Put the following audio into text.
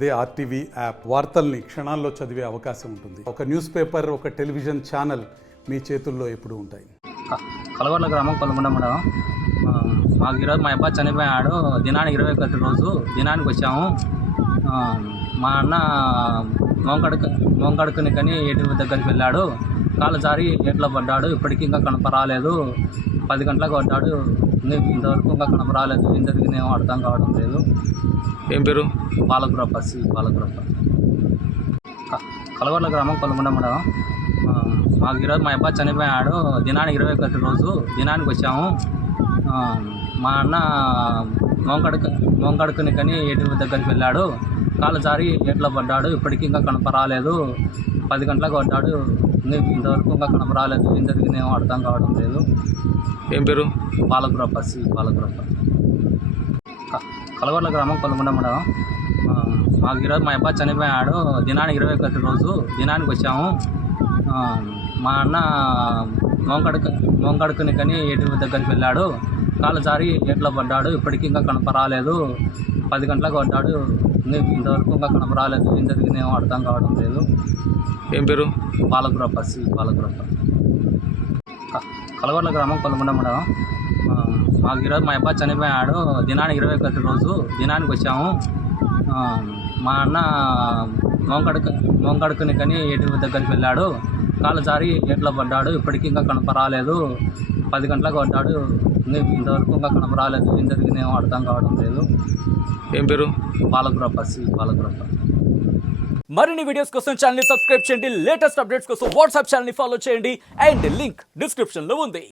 అదే RTV app వార్తల్ని క్షణాల్లో చదివే అవకాశం ఉంటుంది. ఒక న్యూస్ పేపర్, ఒక టెలివిజన్ ఛానల్ మీ చేతుల్లో ఎప్పుడూ ఉంటాయి. కలవర్ల గ్రామం కొలగొండ మండలం. మాకు ఈరోజు మా అబ్బాయి చనిపోయాడు. దినానికి 21 రోజు దినానికి వచ్చాము. మా అన్న మోంకడుకుని కానీ ఏటి దగ్గరికి వెళ్ళాడు. కాలు జారి ఏట్లో పడ్డాడు. ఇప్పటికీ ఇంకా కనపరాలేదు. 10 గంటలకు పడ్డాడు. ఇంతవరకు ఇంకా కనపరాలేదు. ఏం జరిగిందేమో అర్థం కావడం లేదు. ఏం పేరు? పాలకురప్ప. కలవర్ల గ్రామం కొలగొండ మండలం. మాకు ఈరోజు మా అబ్బాయి చనిపోయాడు. దినానికి 21 రోజు దినానికి వచ్చాము. మా అన్న మోంకడుకుని కానీ ఏటి దగ్గరికి వెళ్ళాడు. కాలు జారి ఏట్లో పడ్డాడు. ఇప్పటికీ ఇంకా కనపరాలేదు. 10 గంటలకు పడ్డాడు. ఇంతవరకు ఇంకా కనపరాలేదు. ఏం జరిగిందేమో అర్థం కావడం లేదు. ఏం పేరు? పాలకురప్ప. కలవర్ల గ్రామం కొలగొండ మండలం. మాకు ఈరోజు మా అబ్బాయి చనిపోయాడు. దినానికి 21 రోజు దినానికి వచ్చాము. మా అన్న మోంకడుకుని కానీ ఏటి దగ్గరికి వెళ్ళాడు. కాలు జారి ఏట్లో పడ్డాడు. ఇప్పటికీ ఇంకా కనపరాలేదు. 10 గంటలకు పడ్డాడు. ఇంతవరకు ఇంకా కనపరాలేదు. ఏం జరిగిందేమో అర్థం కావడం లేదు. ఏం పేరు? పాలకురప్ప. కలవర్ల గ్రామం కొలగొండ మండలం. మాకు ఈరోజు మా అబ్బాయి చనిపోయాడు. దినానికి 21 రోజు దినానికి వచ్చాము. మా అన్న మోంకడుకుని కానీ ఏటి దగ్గరికి వెళ్ళాడు. కాలు జారి ఏట్లో పడ్డాడు. ఇప్పటికీ ఇంకా కనపరాలేదు. 10 గంటలకు పడ్డాడు. ఇంతవరకు ఇంకా కనపరాలేదు. ఏం జరిగిందేమో అర్థం కావడం లేదు. ఏం పేరు? పాలకురప్ప. మరిన్ని వీడియోస్ కోసం ఛానల్ ని సబ్స్క్రైబ్ చేయండి. లేటెస్ట్ అప్డేట్స్ కోసం వాట్సాప్ ఛానల్ ని ఫాలో చేయండి. అండ్ లింక్ డిస్క్రిప్షన్ లో ఉంది.